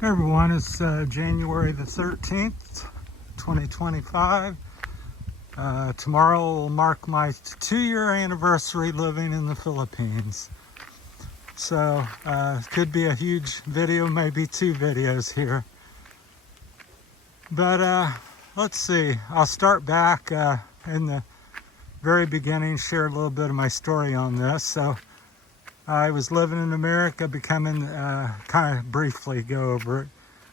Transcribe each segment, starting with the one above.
Hey everyone, it's January the 13th, 2025. Tomorrow will mark my 2-year anniversary living in the Philippines. So it could be a huge video, maybe 2 videos here. But let's see, I'll start back in the very beginning, share a little bit of my story on this. So I was living in America, becoming, kind of briefly go over it,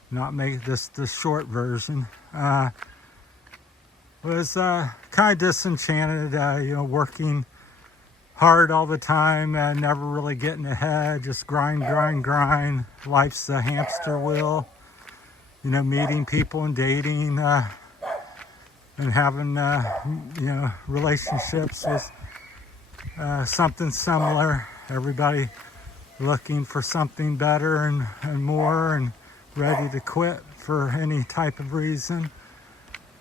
not make this the short version. Was kind of disenchanted, working hard all the time, never really getting ahead, just grind. Life's a hamster wheel, meeting people and dating, and having, relationships with something similar. Everybody looking for something better and more and ready to quit for any type of reason.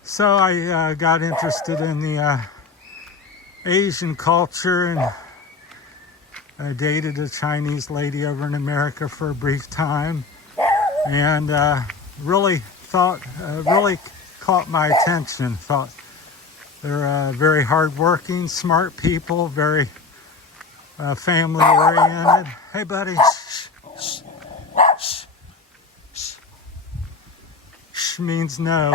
So I got interested in the Asian culture, and I dated a Chinese lady over in America for a brief time, and really caught my attention. Thought they're very hardworking, smart people, very family oriented. Hey buddy, shh, shh, shh. Shh means no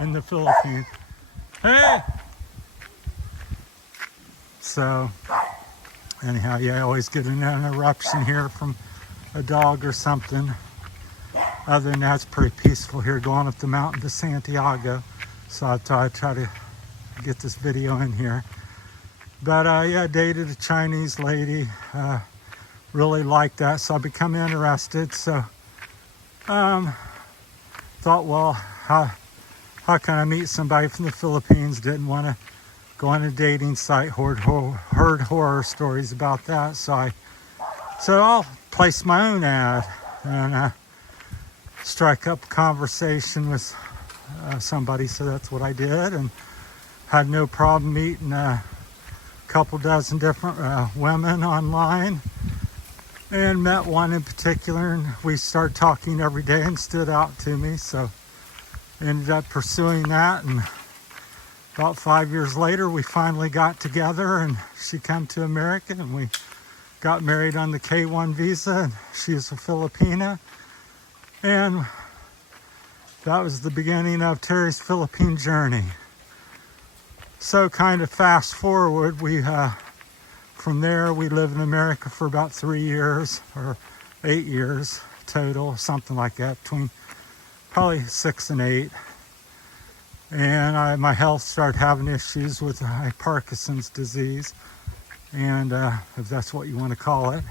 in the Philippines. Hey! So anyhow, yeah, I always get an interruption here from a dog or something. Other than that, it's pretty peaceful here going up the mountain to Santiago. So I thought I'd try to get this video in here. But yeah, dated a Chinese lady, really liked that, so I become interested. So thought, well, how can I meet somebody from the Philippines? Didn't want to go on a dating site, heard horror stories about that. So I'll place my own ad and strike up a conversation with somebody. So that's what I did, and had no problem meeting couple dozen different women online, and met one in particular, and we started talking every day and stood out to me. So ended up pursuing that, and about 5 years later we finally got together, and she came to America and we got married on the K1 visa, and she's a Filipina, and that was the beginning of Terry's Philippine journey. So kind of fast forward, from there we lived in America for about 3 years, or 8 years total, something like that, between probably 6 and 8. And my health started having issues with Parkinson's disease, and if that's what you want to call it.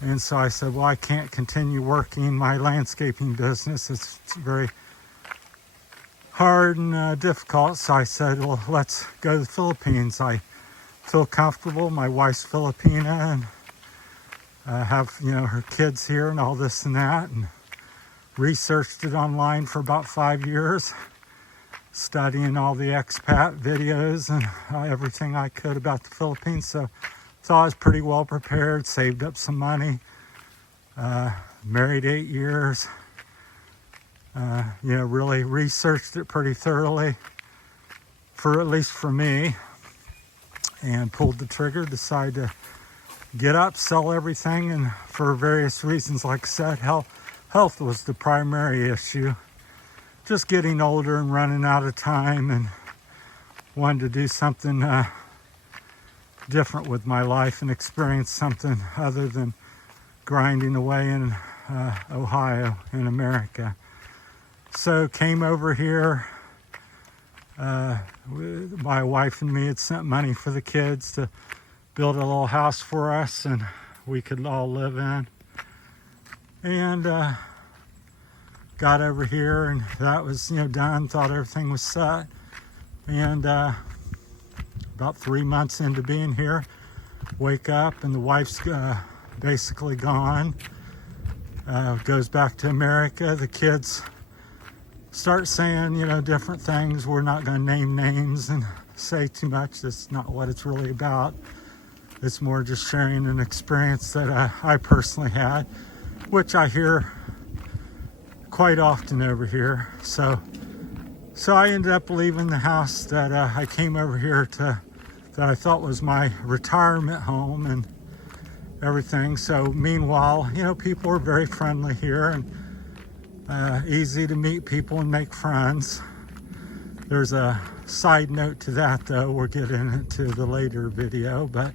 And so I said, well, I can't continue working my landscaping business. It's very hard and difficult. So I said, well, let's go to the Philippines. I feel comfortable. My wife's Filipina, and have her kids here and all this and that, and researched it online for about 5 years, studying all the expat videos and everything I could about the Philippines. So I was pretty well prepared, saved up some money, married 8 years. Really researched it pretty thoroughly, at least for me, and pulled the trigger, decided to get up, sell everything, and for various reasons, like I said, health was the primary issue. Just getting older and running out of time, and wanted to do something different with my life and experience something other than grinding away in Ohio in America. So came over here. My wife and me had sent money for the kids to build a little house for us, and we could all live in. And got over here, and that was done. Thought everything was set. And about 3 months into being here, wake up and the wife's basically gone. Goes back to America. The kids start saying, different things. We're not going to name names and say too much. That's not what it's really about. It's more just sharing an experience that I personally had, which I hear quite often over here. So I ended up leaving the house that I came over here to, that I thought was my retirement home and everything. So meanwhile, you know, people are very friendly here and easy to meet people and make friends. There's a side note to that though, we'll get into the later video, but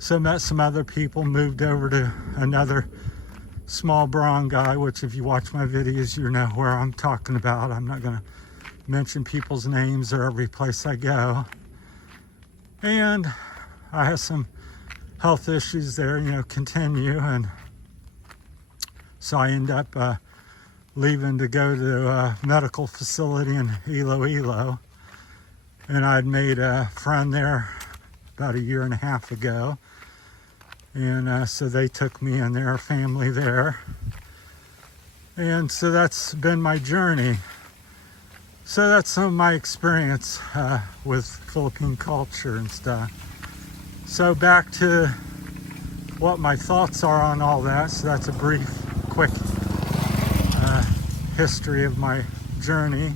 so met some other people, moved over to another small barangay, which if you watch my videos, you know where I'm talking about. I'm not gonna mention people's names or every place I go. And I have some health issues there, you know, continue, and so I end up leaving to go to a medical facility in Iloilo, and I'd made a friend there about 1.5 years ago, and so they took me and their family there, and so that's been my journey. So that's some of my experience with Philippine culture and stuff. So back to what my thoughts are on all that. So that's a brief, quick history of my journey.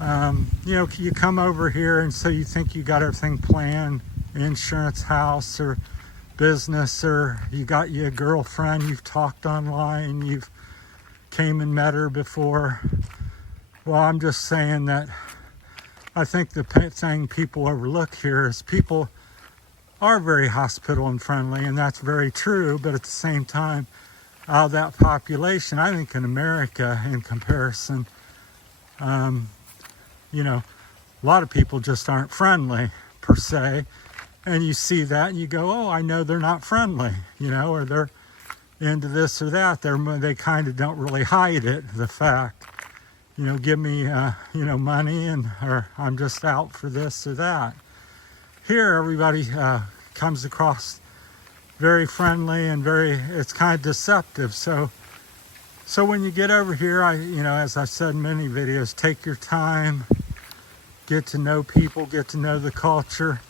You know, you come over here and so you think you got everything planned, insurance, house, or business, or you got you a girlfriend, you've talked online, you've came and met her before. Well, I'm just saying that I think the thing people overlook here is people are very hospitable and friendly, and that's very true, but at the same time, out of that population, I think in America, in comparison, you know, a lot of people just aren't friendly, per se, and you see that, and you go, oh, I know they're not friendly, you know, or they're into this or that. They kind of don't really hide it, the fact. You know, give me, you know, money, or I'm just out for this or that. Here, everybody comes across very friendly and it's kind of deceptive. So when you get over here, you know, as I've said in many videos, take your time, get to know people, get to know the culture.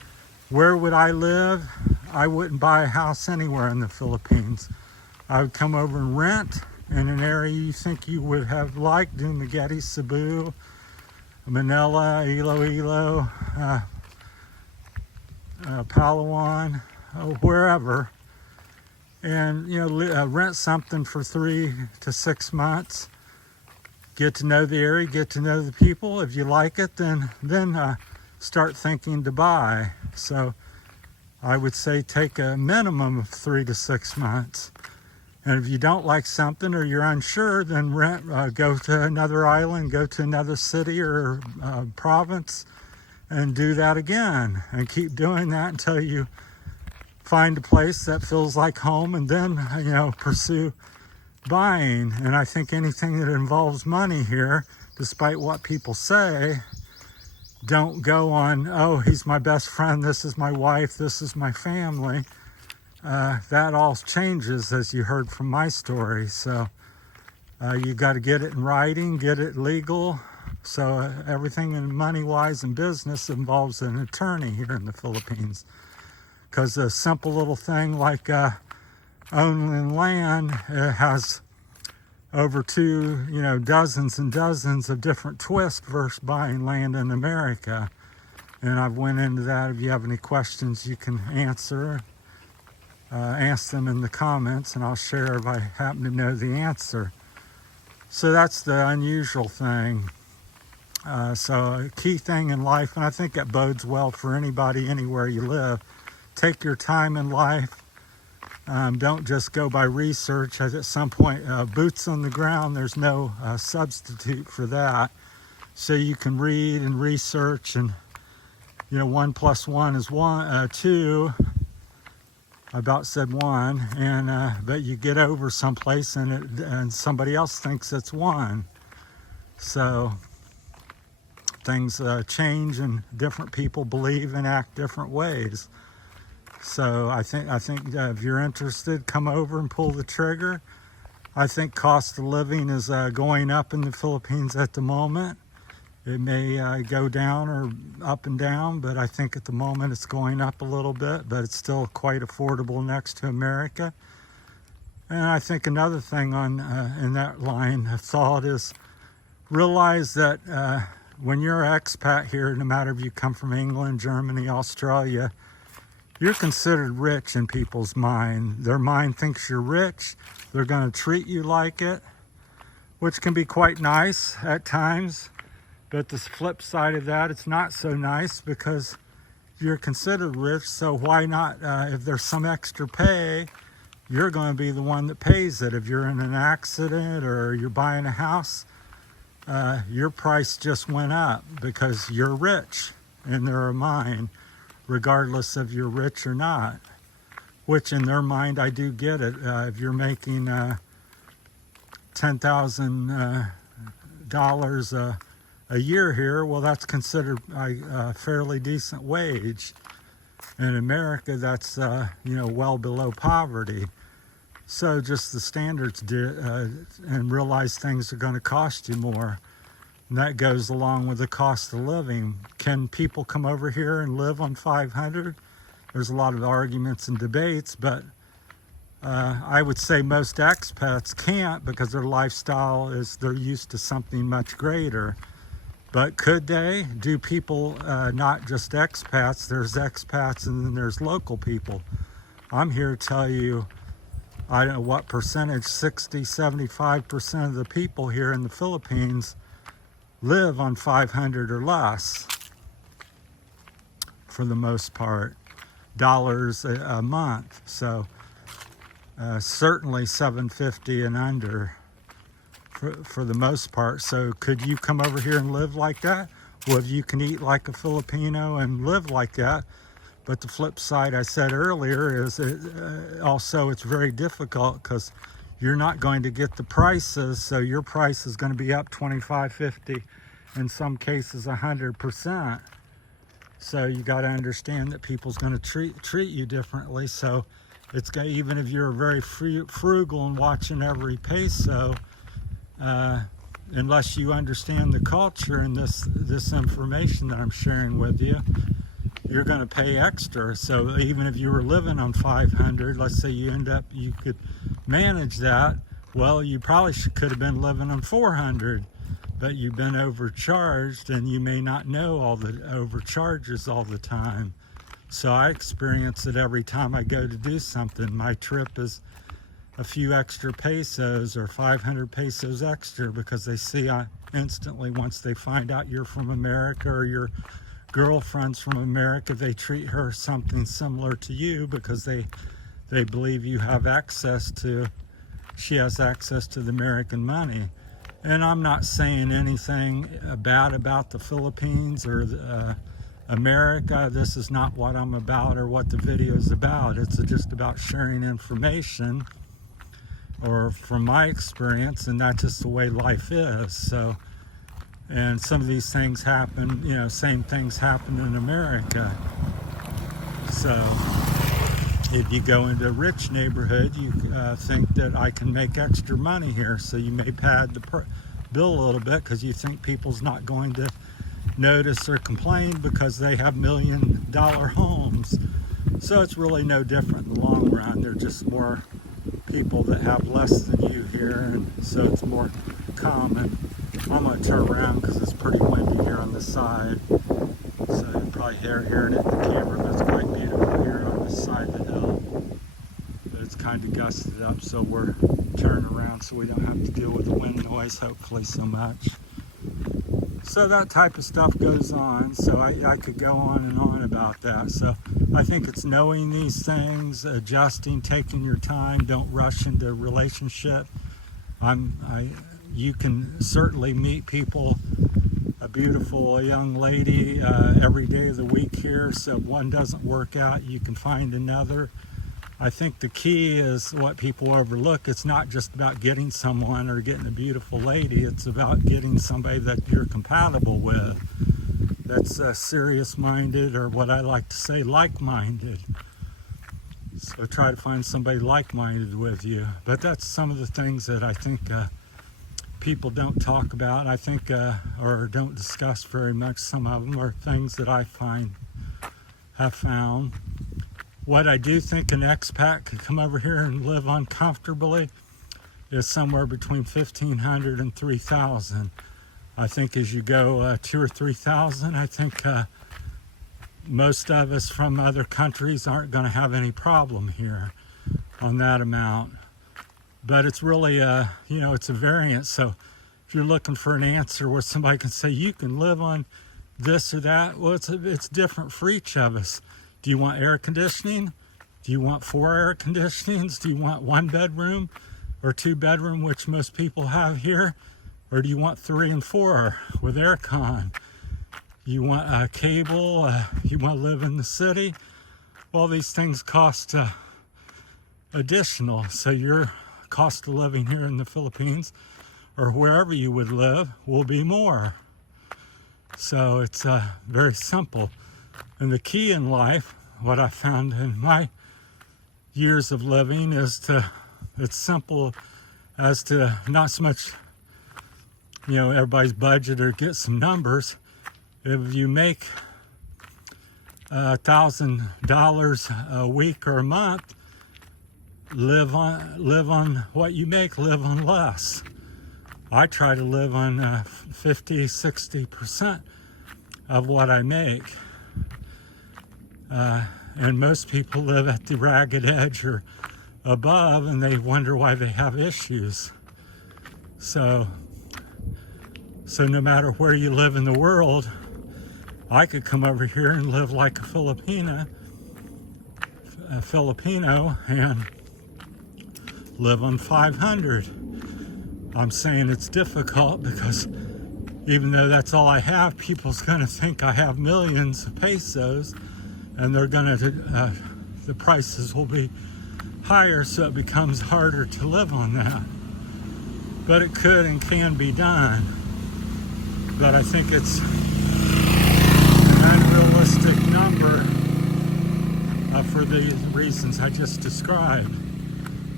Where would I live? I wouldn't buy a house anywhere in the Philippines. I would come over and rent in an area you think you would have liked, Dumaguete, Cebu, Manila, Iloilo, Palawan, wherever, and you know, rent something for 3 to 6 months, get to know the area, get to know the people. If you like it, then start thinking to buy. So I would say take a minimum of 3 to 6 months. And if you don't like something or you're unsure, then go to another island, go to another city or province, and do that again. And keep doing that until you find a place that feels like home, and then, you know, pursue buying. And I think anything that involves money here, despite what people say, don't go on, oh, he's my best friend, this is my wife, this is my family. That all changes, as you heard from my story. So you got to get it in writing, get it legal. So everything in money-wise and business involves an attorney here in the Philippines. Because a simple little thing like owning land has over dozens and dozens of different twists versus buying land in America. And I've went into that. If you have any questions, you can ask them in the comments, and I'll share if I happen to know the answer. So that's the unusual thing. So a key thing in life, and I think that bodes well for anybody, anywhere you live, take your time in life. Don't just go by research. At some point, boots on the ground, there's no substitute for that. So you can read and research, and 1 + 1 is 2. I about said 1, and but you get over someplace and somebody else thinks it's 1. So things change, and different people believe and act different ways. So I think if you're interested, come over and pull the trigger. I think cost of living is going up in the Philippines at the moment. It may go down or up and down, but I think at the moment it's going up a little bit, but it's still quite affordable next to America. And I think another thing on in that line of thought is realize that when you're an expat here, no matter if you come from England, Germany, Australia, you're considered rich in people's mind. Their mind thinks you're rich. They're going to treat you like it, which can be quite nice at times. But the flip side of that, it's not so nice because you're considered rich. So why not, if there's some extra pay, you're going to be the one that pays it. If you're in an accident or you're buying a house, your price just went up because you're rich in their mind, regardless if you're rich or not. Which in their mind, I do get it. If you're making $10,000 a year here, well, that's considered a fairly decent wage. In America, that's well below poverty. So just the standards and realize things are going to cost you more. And that goes along with the cost of living. Can people come over here and live on $500? There's a lot of arguments and debates, but I would say most expats can't because their lifestyle is, they're used to something much greater. But could they? Do people, not just expats, there's expats and then there's local people. I'm here to tell you, I don't know what percentage, 60, 75% of the people here in the Philippines live on 500 or less, for the most part, dollars a month. So certainly 750 and under for the most part. So could you come over here and live like that? Well, you can eat like a Filipino and live like that. But the flip side I said earlier is also it's very difficult because you're not going to get the prices. So your price is going to be up 25, 50, in some cases 100%. So you got to understand that people's going to treat you differently. So it's got, even if you're very frugal and watching every peso, unless you understand the culture and this information that I'm sharing with you, you're going to pay extra. So even if you were living on 500, let's say you could manage that, well, you probably could have been living on 400, but you've been overcharged and you may not know all the overcharges all the time. So I experience it every time I go to do something. My trip is a few extra pesos or 500 pesos extra because they see instantly, once they find out you're from America or your girlfriend's from America, they treat her something similar to you because they believe you have she has access to the American money. And I'm not saying anything bad about the Philippines or America. This is not what I'm about or what the video is about. It's just about sharing information, or from my experience, and that's just the way life is. So, and some of these things happen, same things happen in America. So if you go into a rich neighborhood, you think that I can make extra money here. So you may pad the bill a little bit because you think people's not going to notice or complain because they have $1 million homes. So it's really no different in the long run. They're just more people that have less than you here, and so it's more common. I'm going to turn around because it's pretty windy here on the side. So you're probably hearing it in the camera, but it's quite beautiful here on this side of the hill. But it's kind of gusted up, so we're turning around so we don't have to deal with the wind noise, hopefully, so much. So that type of stuff goes on. So I could go on and on about that. So I think it's knowing these things, adjusting, taking your time. Don't rush into a relationship. You can certainly meet people, a beautiful young lady every day of the week here. So if one doesn't work out, you can find another. I think the key is what people overlook. It's not just about getting someone or getting a beautiful lady. It's about getting somebody that you're compatible with. That's serious-minded, or what I like to say, like-minded. So try to find somebody like-minded with you. But that's some of the things that I think people don't talk about, I think, or don't discuss very much. Some of them are things that I have found. What I do think an expat could come over here and live on comfortably is somewhere between 1,500 and 3,000. I think as you go 2,000 or 3,000, I think most of us from other countries aren't going to have any problem here on that amount. But it's really it's a variance. So if you're looking for an answer where somebody can say you can live on this or that, well, it's different for each of us. Do you want air conditioning? Do you want 4 air conditionings? Do you want 1 bedroom or 2 bedroom, which most people have here? Or do you want 3 and 4 with air con? You want a cable? You want to live in the city? Well, these things cost additional. So your cost of living here in the Philippines or wherever you would live will be more. So it's very simple. And the key in life, what I found in my years of living, is it's simple as to not so much, everybody's budget or get some numbers. If you make $1,000 a week or a month, live on what you make, live on less. I try to live on 50, 60% of what I make. And most people live at the ragged edge or above, and they wonder why they have issues. So no matter where you live in the world, I could come over here and live like a Filipino, and live on 500. I'm saying it's difficult because even though that's all I have, people's going to think I have millions of pesos, and they're going to, the prices will be higher, so it becomes harder to live on that. But it could and can be done. But I think it's an unrealistic number for the reasons I just described.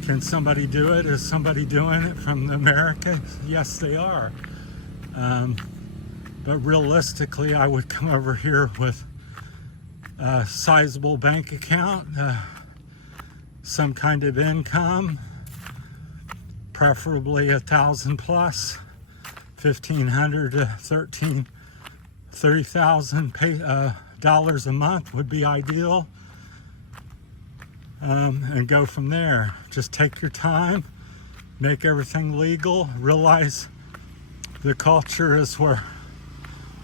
Can somebody do it? Is somebody doing it from America? Yes, they are. But realistically, I would come over here with a sizable bank account, some kind of income, preferably 1,000 plus, 1,500 to $30,000 a month would be ideal. And go from there. Just take your time, make everything legal, realize the culture is where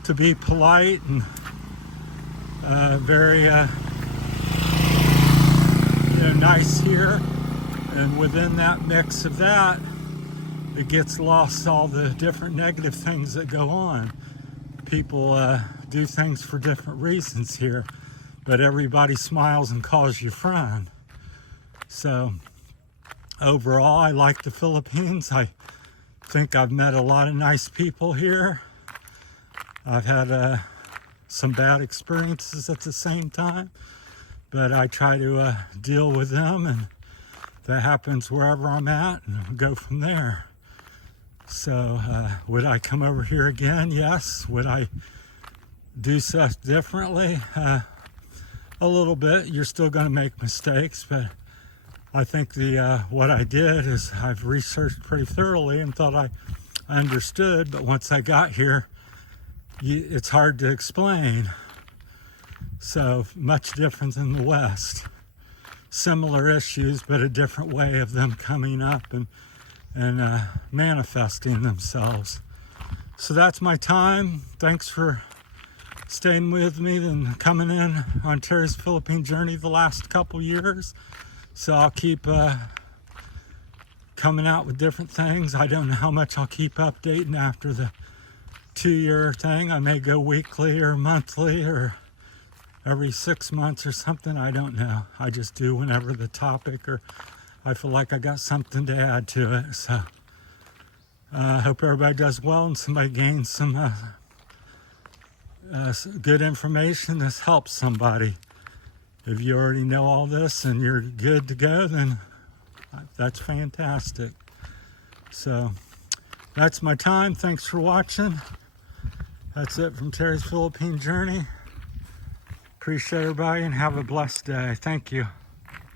to be polite and very nice here, and within that mix of that, it gets lost all the different negative things that go on. People do things for different reasons here, but everybody smiles and calls you friend. So overall, I like the Philippines. I think I've met a lot of nice people here. I've had some bad experiences at the same time, but I try to deal with them, and that happens wherever I'm at, and go from there. So would I come over here again? Yes. Would I do stuff differently? A little bit. You're still going to make mistakes, but I think what I did is I've researched pretty thoroughly and thought I understood, but once I got here, it's hard to explain. So much different than the West. Similar issues, but a different way of them coming up and manifesting themselves. So that's my time. Thanks for staying with me and coming in on Terry's Philippine journey the last couple years. So I'll keep coming out with different things. I don't know how much I'll keep updating after the 2-year thing. I may go weekly or monthly or every 6 months or something. I don't know. I just do whenever the topic or I feel like I got something to add to it. So I hope everybody does well and somebody gains some good information. This helps somebody. If you already know all this and you're good to go, then that's fantastic. So that's my time. Thanks for watching. That's it from Terry's Philippine Journey. Appreciate everybody and have a blessed day. Thank you.